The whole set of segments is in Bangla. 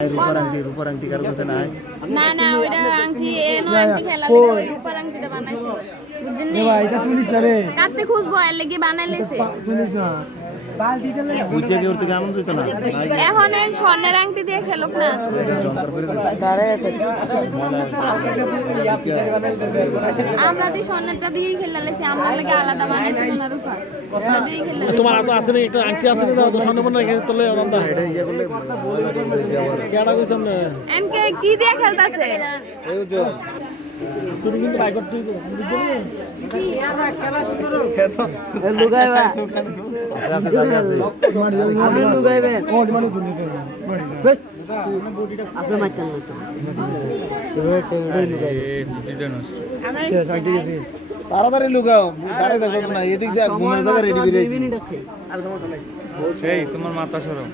রূপার আংটি কারো কাছে নাই? না না ওইটা আংটি এনো আংটি খেলা লাগে ওই রূপার আংটিটা বানাইছে বুঝছেন নি ভাই এটা তুলিস না রে কাটতে খুঁজবো এর লাগি বানাইলেছে তুলিস না বালতি দিলে বুঝে কি ওর থেকে আনন্দ হইতো না? এখন এই স্বর্ণের আংটি দিয়ে খেলুক না যন্ত্র করে দিবে। আমরা দিয়ে স্বর্ণেরটা দিয়েই খেলালেছি আমরা লাগে আলাদা বানাইছি না রূপা ওটা দিয়েই খেলালেছি তোমার তো আছে না একটা আংটি আছে না তো স্বর্ণ বন্ধ রেখে তোলে আনন্দা এটা ইয়া করলে কেডা কইছ সামনে এনকে কি দিয়ে খেলতাছে এই যে তুমি কিন্তু বাইক তুই তো বুঝলি লুগাইবা আছে জায়গা আছে। আপনি লুগাইবেন কোন মানে তুমি তো আপনি মাইতেন না ঠিক আছে তাড়াতাড়ি লুকাও দাঁড়ায় দেখো না এদিক দিয়ে ঘুমানো যাবে রেডি করে আছি। মিনিট আছে সেই তোমার মাথা সরো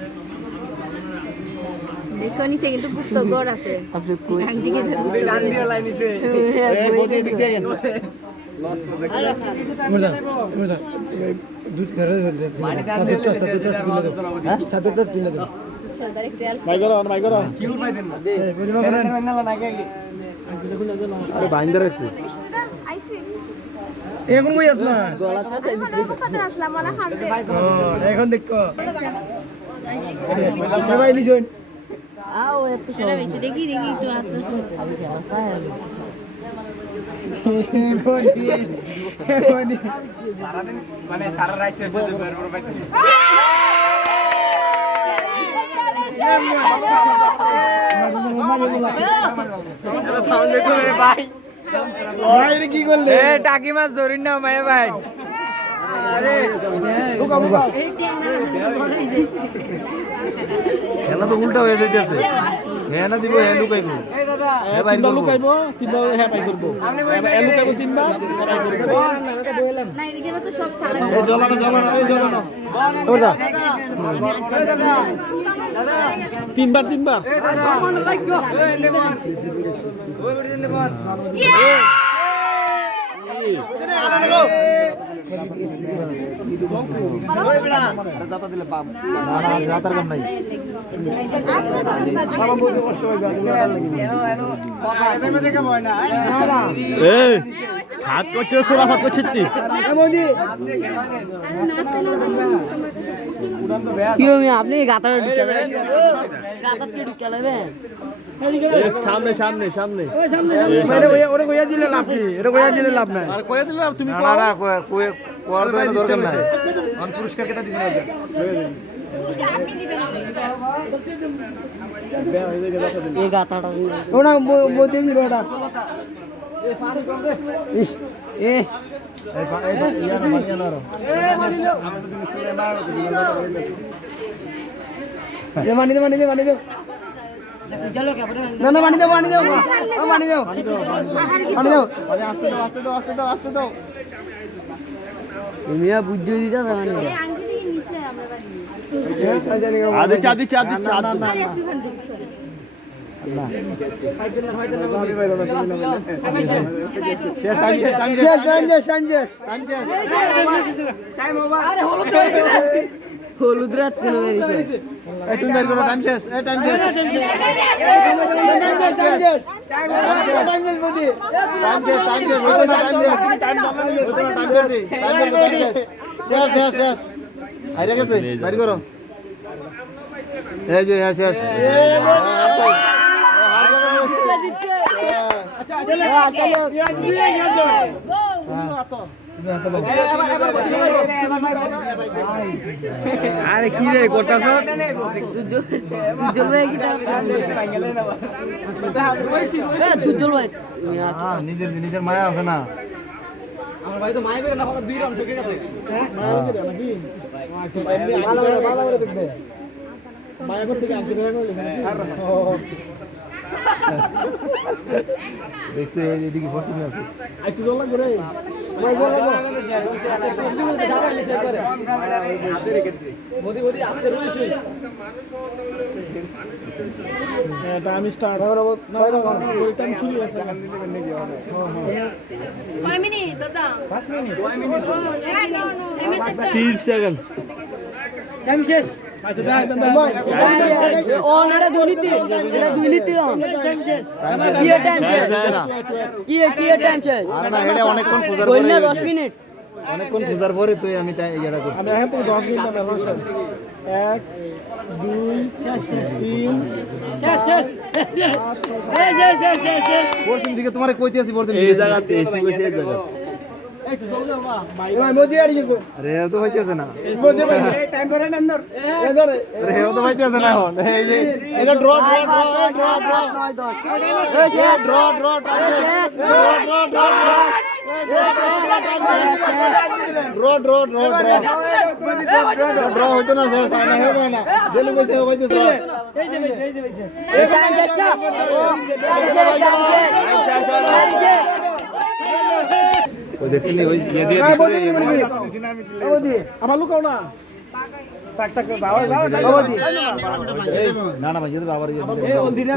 দেখো নিচে কিন্তু গুপ্ত ঘর আছে আপনি কই আংটি কে থাকবে এই বদি এদিক দিয়ে গেল। মুদা মুদা দুধ করে দে সাতটা তুলে দে হ্যাঁ সাতটা তুলে দে ভাই করো সিউর ভাই দেন না দে বলিবা করেন না লাগে আরে বাইন্দা রাখছি। এখন কই আছ না এখন দেখো ভাই লিছুন আও এত এটা বেশি দেখি একটু আছে আমি খেলা চাই সারাদিন মানে সারা রাত শেষ হতে পারবো ভাই কি করলে টাকি মাছ ধরিন না মায়ে ভাই খেলা তো উল্টা হয়ে যাইতেছে। হ্যাঁ না দিব হ্যাঁ লুকাইব। হ্যাঁ বাইর করব। লুকাইবো তিনবার হ্যাঁ পাই করবো লুকাইবো তিনবার পাই করবো না এদিকে তো সব চালা এই জ্বলানো এই জ্বলানো। ওটা তিনবার জাতা দিলে বাপ না জাতার কাম নাই। হাত করছে সোলা হাত করছে কি আমি আপনি গাতার ঢুকে গাতার কি ঢুকে লাগবেন সামনে ওরে কইয়া দিলে লাভ কি এটা কইয়া দিলে লাভ নাই আর কইয়া দিলে তুমি না না কই কোয়ার তো দরকার নাই। অন পুরস্কার কেটা দিবেন এই গাতাটা ওনা বতে দিল ওটা ইস এ ইয়া না মানিয়া না মানি দে না মানি দাও আরে আস্তে দাও তুমি বুঝতে দিতা জানেন এই আংটি দিয়ে নিচে আমরা বাড়ি আদিচ্ছা হলুদ রাত কেন বেরিয়েছে এই তুমি বের করো টাইম শেষ এই টাইম শেষ শেষ আইরে গেছে বাইর করো এই যে শেষ আরে কি রে করতাছ দুজল ভাই কি দুজল ভাই নিজের মায়া আছে না। আমার ভাই তো মাই করে না দুই রাউন্ড ঠকে গেছে মায়া করতে আনতে দেখছে এদিকে ফসল আছে একটু জল লাগবে রে আমি স্টার্ট টাইম চুরি আছে কয় মিনিট দাদা 5 মিনিট 30 সেকেন্ড টাইম শেষ আচ্ছা দাও ও না দুর্নীতি এটা দুর্নীতি টাইম শেষ কি টাইম শেষ কি টাইম শেষ আর না এটা অনেকক্ষণ খোঁজার বললে পরে 10 মিনিট অনেকক্ষণ খোঁজার পরে তুই আমি ইয়েটা করছি আমি এখন থেকে 10 মিনিট মেলানো শেষ 1 2 শেষ 3 শেষ শেষ পরদিন দিকে তোমারে কইতে আছি পরদিন এই জায়গাতে এসে বসে এক জায়গা ভাই মোদি আর কিছু আরে ও তো হইতেছে না মোদি ভাই টাইম ধরে না ধর এ ধর আরে ও তো হইতেছে না এখন এই যে এটা draw draw draw draw draw 9 10 এই ড্র ড্র ড্র ড্র হইতো না শেষ হয় না হবে না জেলু কইছে হইতেছে এই যে ভাই এই টাইম শেষ না ওই দেখলি ওই ইয়ে দিয়ে ভিতরে আমার লুকাও না টাক টাক দাও না না ভাই যদি বাবার ইয়ে এই ওল দিনা